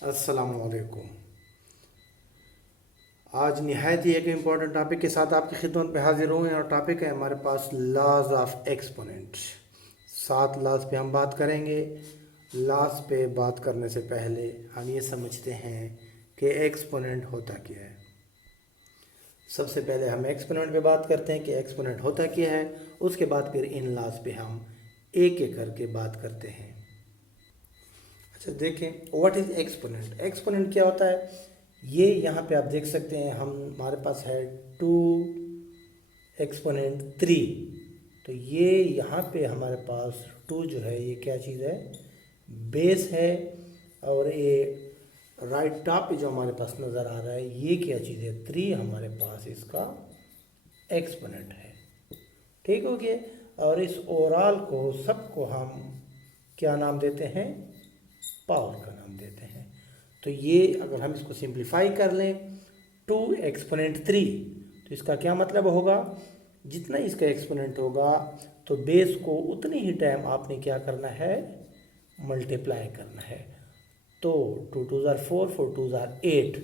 अस्सलामुअलैकुम। आज निहायत ही एक इम्पॉर्टेंट टॉपिक के साथ आपकी खिदमत पे हाजिर हुए हैं और टॉपिक है हमारे पास लॉज ऑफ एक्सपोनेंट। 7 लॉज पे हम बात करेंगे। लॉज पे बात करने से पहले हम ये समझते हैं कि एक्सपोनेंट होता क्या है। सबसे पहले हम एक्सपोनेंट पे बात करते हैं कि एक्सपोनेंट होता क्या है। उसके बाद फिर इन लॉज पे हम एक एक करके बात करते हैं। अच्छा देखें, व्हाट इज़ एक्सपोनेंट। एक्सपोनेंट क्या होता है, ये यहाँ पे आप देख सकते हैं। हमारे पास है 2 एक्सपोनेंट 3। तो ये यहाँ पे हमारे पास 2 जो है ये क्या चीज़ है, बेस है। और ये राइट टॉप पे जो हमारे पास नज़र आ रहा है ये क्या चीज़ है, 3 हमारे पास इसका एक्सपोनेंट है। ठीक हो गया। और इस ओवरऑल को सबको हम क्या नाम देते हैं, पावर का नाम देते हैं। तो ये अगर हम इसको सिंप्लीफाई कर लें 2 एक्सपोनेंट 3, तो इसका क्या मतलब होगा, जितना इसका एक्सपोनेंट होगा तो बेस को उतनी ही टाइम आपने क्या करना है, मल्टीप्लाई करना है। तो 2 2 ज़ार 4, 4 2 ज़ार 8।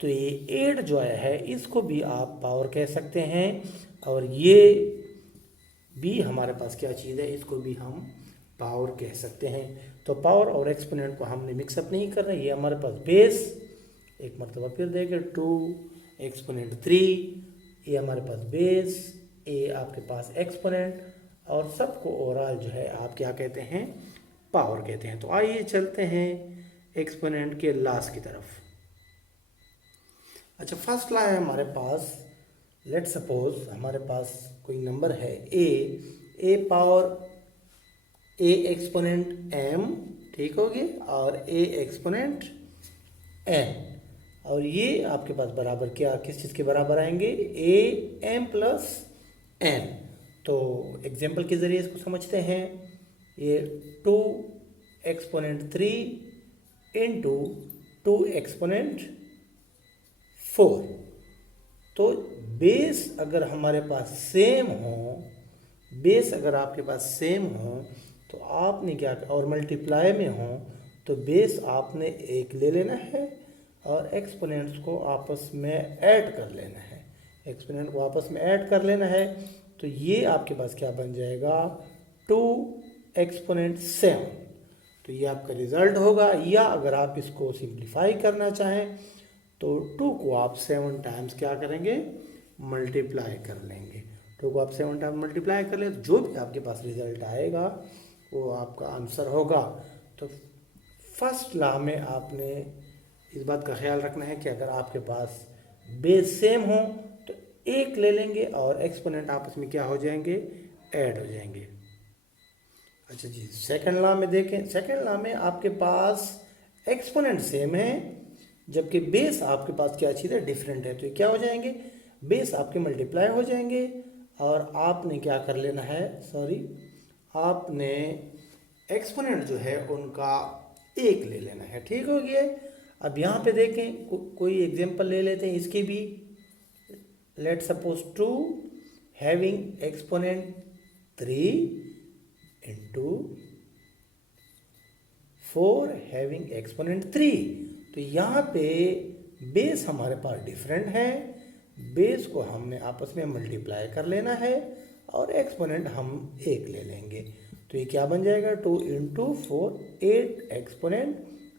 तो ये 8 जो आया है इसको भी आप पावर कह सकते हैं। और ये भी हमारे पास क्या चीज़ है, इसको भी हम पावर कह सकते हैं। तो पावर और एक्सपोनेंट को हमने मिक्सअप नहीं करना। ये हमारे पास बेस, एक मरतबा फिर देखें 2 एक्सपोनेंट 3, ये हमारे पास बेस, ये आपके पास एक्सपोनेंट, और सबको ओवरऑल जो है आप क्या कहते हैं, पावर कहते हैं। तो आइए चलते हैं एक्सपोनेंट के लॉस की तरफ। अच्छा, फर्स्ट लॉ है हमारे पास। लेट सपोज हमारे पास कोई नंबर है ए पावर ए एक्सपोनेंट एम, ठीक हो गया, और ए एक्सपोनेंट एन। और ये आपके पास बराबर क्या, किस चीज़ के बराबर आएंगे, ए एम प्लस एन। तो एग्जाम्पल के ज़रिए इसको समझते हैं। ये 2 एक्सपोनेंट 3 इंटू 2 एक्सपोनेंट 4। तो बेस अगर हमारे पास सेम हो, बेस अगर आपके पास सेम हो तो आपने क्या, और मल्टीप्लाई में हो तो बेस आपने एक ले लेना है और एक्सपोनेंट्स को आपस में ऐड कर लेना है। एक्सपोनेंट को आपस में ऐड कर लेना है। तो ये आपके पास क्या बन जाएगा, 2 एक्सपोनेंट 7। तो ये आपका रिजल्ट होगा। या अगर आप इसको सिंप्लीफाई करना चाहें तो 2 को आप 7 टाइम्स क्या करेंगे, मल्टीप्लाई कर लेंगे। 2 को आप 7 टाइम्स मल्टीप्लाई कर लें तो जो भी आपके पास रिजल्ट आएगा वो आपका आंसर होगा। तो फर्स्ट लॉ में आपने इस बात का ख्याल रखना है कि अगर आपके पास बेस सेम हो तो एक ले लेंगे और एक्सपोनेंट आपस में क्या हो जाएंगे, ऐड हो जाएंगे। अच्छा जी, सेकंड लॉ में देखें। सेकंड लॉ में आपके पास एक्सपोनेंट सेम है जबकि बेस आपके पास क्या चीज़ है, डिफरेंट है। तो ये क्या हो जाएंगे, बेस आपके मल्टीप्लाई हो जाएंगे और आपने क्या कर लेना है, सॉरी, आपने एक्सपोनेंट जो है उनका एक ले लेना है। ठीक हो गया। अब यहाँ पे देखें कोई एग्जांपल ले लेते हैं इसकी भी। Let suppose 2 having exponent 3 into 4 having exponent 3। तो यहाँ पे बेस हमारे पास डिफरेंट है, बेस को हमने आपस में मल्टीप्लाई कर लेना है और एक्सपोनेंट हम एक ले लेंगे। तो ये क्या बन जाएगा, 2 इंटू 4 8 एक्सपोनेंट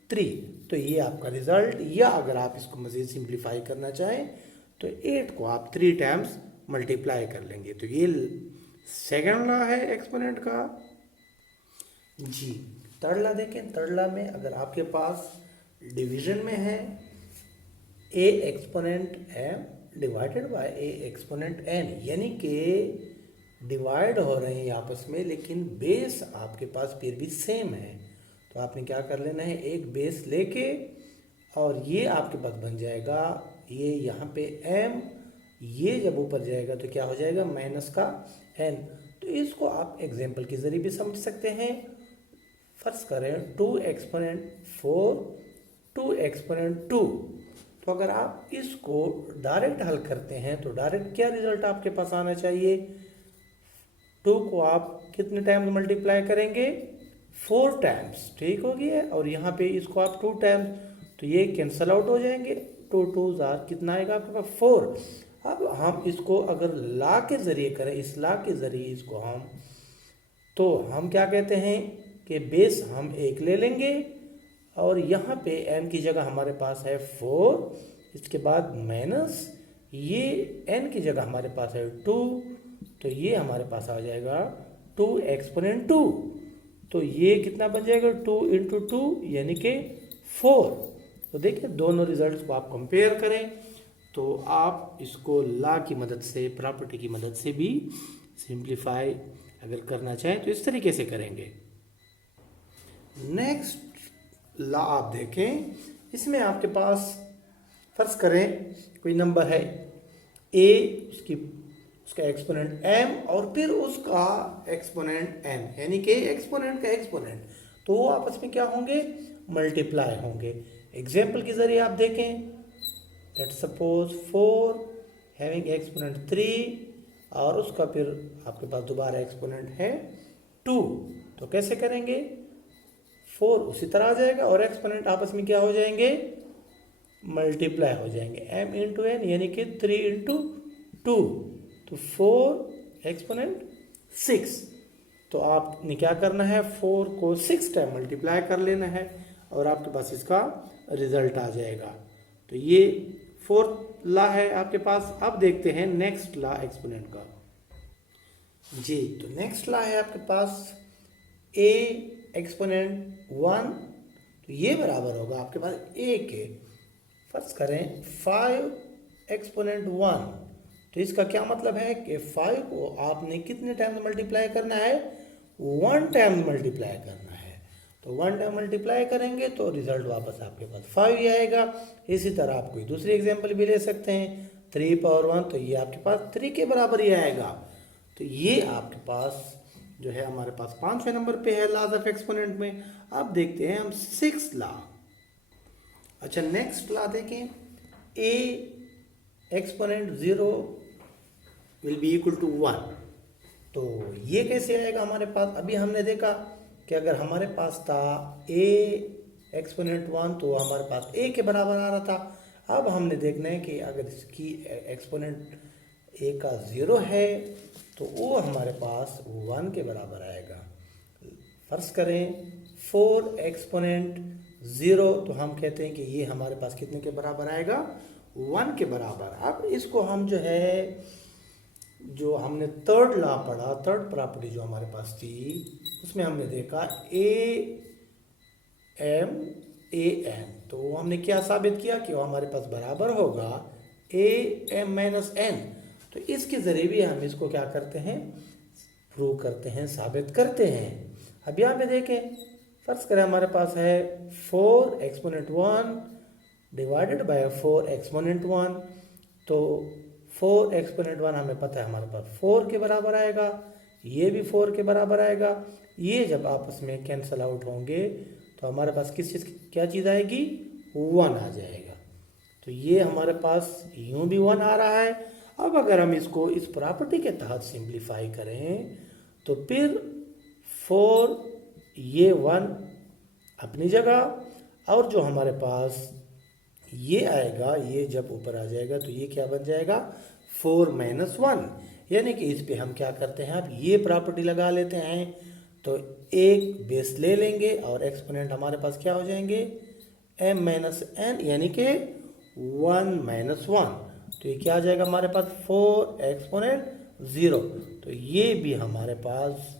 3। तो ये आपका रिजल्ट। या अगर आप इसको मज़ीद सिंप्लीफाई करना चाहें तो 8 को आप 3 टाइम्स मल्टीप्लाई कर लेंगे। तो ये सेकेंड लॉ है एक्सपोनेंट का जी। थर्ड लॉ देखें। थर्ड लॉ में अगर आपके पास डिवीजन में है A exponent M divided by A exponent N, यानी कि डिवाइड हो रहे हैं आपस में लेकिन बेस आपके पास फिर भी सेम है। तो आपने क्या कर लेना है, एक बेस लेके और ये आपके पास बन जाएगा, ये यहाँ पे m, ये जब ऊपर जाएगा तो क्या हो जाएगा, माइनस का n। तो इसको आप एग्जाम्पल के ज़रिए भी समझ सकते हैं। फर्ज करें 2 एक्सपोनेंट 4 2 एक्सपोनेंट 2। तो अगर आप इसको डायरेक्ट हल करते हैं तो डायरेक्ट क्या रिजल्ट आपके पास आना चाहिए, 2 को आप कितने टाइम्स मल्टीप्लाई करेंगे, 4 टाइम्स। ठीक हो गया। और यहाँ पे इसको आप 2 टाइम्स, तो ये कैंसल आउट हो जाएंगे, 2 2 जार कितना आएगा आपके पास 4। अब हम इसको अगर ला के ज़रिए करें, इस ला के ज़रिए इसको हम क्या कहते हैं कि बेस हम 1 ले लेंगे और यहाँ पे n की जगह हमारे पास है 4, इसके बाद माइनस ये n की जगह हमारे पास है 2, तो ये हमारे पास आ जाएगा 2 एक्सपोनेंट 2। तो ये कितना बन जाएगा 2 इंटू 2 यानी कि 4। तो देखिए दोनों रिजल्ट्स को आप कंपेयर करें तो आप इसको ला की मदद से, प्रॉपर्टी की मदद से भी सिंप्लीफाई अगर करना चाहें तो इस तरीके से करेंगे। नेक्स्ट ला आप देखें, इसमें आपके पास फर्ज करें कोई नंबर है a, उसका एक्सपोनेंट m और फिर उसका एक्सपोनेंट n, यानी कि एक्सपोनेंट का एक्सपोनेंट, तो वो आपस में क्या होंगे, मल्टीप्लाई होंगे। एग्जाम्पल के जरिए आप देखें, लेट्स सपोज 4 हैविंग एक्सपोनेंट 3 और उसका फिर आपके पास दोबारा एक्सपोनेंट है 2, तो कैसे करेंगे, 4 उसी तरह आ जाएगा और एक्सपोनेंट आपस में क्या हो जाएंगे, मल्टीप्लाई हो जाएंगे, m इंटू एन यानी कि 3 इंटू 2, तो 4 एक्सपोनेंट 6। तो आपने क्या करना है, 4 को 6 टाइम मल्टीप्लाई कर लेना है और आपके पास इसका रिजल्ट आ जाएगा। तो ये 4th ला है आपके पास। अब देखते हैं नेक्स्ट ला एक्सपोनेंट का जी। तो नेक्स्ट ला है आपके पास a एक्सपोनेंट 1, तो ये बराबर होगा आपके पास a के, फर्ज करें 5 एक्सपोनेंट 1, तो इसका क्या मतलब है कि 5 को आपने कितने टाइम मल्टीप्लाई करना है, 1 टाइम मल्टीप्लाई करना है। तो 1 टाइम मल्टीप्लाई करेंगे तो रिजल्ट वापस आपके पास 5 ही आएगा। इसी तरह आप कोई दूसरी एग्जांपल भी ले सकते हैं, 3 पावर 1, तो ये आपके पास 3 के बराबर ही आएगा। तो ये आपके पास जो है हमारे पास 5वें नंबर पे है लॉज ऑफ एक्सपोनेंट में। अब देखते हैं हम 6th ला। अच्छा नेक्स्ट ला देखें, a exponent 0 will be equal to 1, तो ये कैसे आएगा हमारे पास। अभी हमने देखा कि अगर हमारे पास था a एक्सपोनेंट 1 तो हमारे पास a के बराबर आ रहा था। अब हमने देखना है कि अगर इसकी एक्सपोनेंट a का 0 है तो वो हमारे पास 1 के बराबर आएगा। फर्ज करें 4 एक्सपोनेंट 0, तो हम कहते हैं कि ये हमारे पास कितने के बराबर आएगा, 1 के बराबर। अब इसको हम जो है, जो हमने थर्ड लॉ पढ़ा, थर्ड प्रॉपर्टी जो हमारे पास थी, उसमें हमने देखा a तो हमने क्या साबित किया कि वो हमारे पास बराबर होगा am माइनस n। तो इसके ज़रिए भी हम इसको क्या करते हैं, प्रूव करते हैं, साबित करते हैं। अब यहाँ पे देखें, फर्ज करें हमारे पास है 4 एक्सपोनेंट 1 डिवाइडेड बाय 4 एक्सपोनेंट 1, तो 4 एक्सपोनेंट 1 हमें पता है हमारे पास 4 के बराबर आएगा, ये भी 4 के बराबर आएगा। ये जब आपस में कैंसल आउट होंगे तो हमारे पास किस चीज़ क्या चीज़ आएगी, 1 आ जाएगा। तो ये हमारे पास यूँ भी 1 आ रहा है। अब अगर हम इसको इस प्रॉपर्टी के तहत सिंप्लीफाई करें तो फिर 4 ये 1 अपनी जगह, और जो हमारे पास ये आएगा, ये जब ऊपर आ जाएगा तो ये क्या बन जाएगा, 4 माइनस 1, यानी कि इस पे हम क्या करते हैं, अब ये प्रॉपर्टी लगा लेते हैं। तो एक बेस ले लेंगे और एक्सपोनेंट हमारे पास क्या हो जाएंगे, m माइनस n, यानी कि 1 माइनस 1, तो ये क्या आ जाएगा हमारे पास 4 एक्सपोनेंट 0। तो ये भी हमारे पास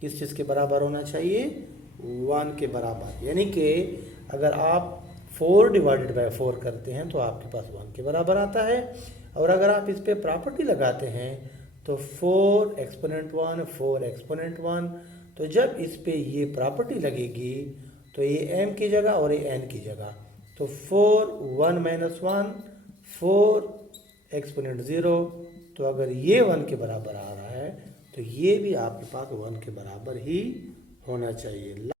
किस चीज़ के बराबर होना चाहिए, 1 के बराबर। यानी कि अगर आप 4 डिवाइडेड बाय 4 करते हैं तो आपके पास 1 के बराबर आता है। और अगर आप इस पे प्रॉपर्टी लगाते हैं तो 4 एक्सपोनेंट 1 4 एक्सपोनेंट 1, तो जब इस पे ये प्रॉपर्टी लगेगी तो ये m की जगह और ये n की जगह, तो 4 1 माइनस 1 4 एक्सपोनेंट 0, तो अगर ये 1 के बराबर आ रहा है तो ये भी आपके पास 1 के बराबर ही होना चाहिए।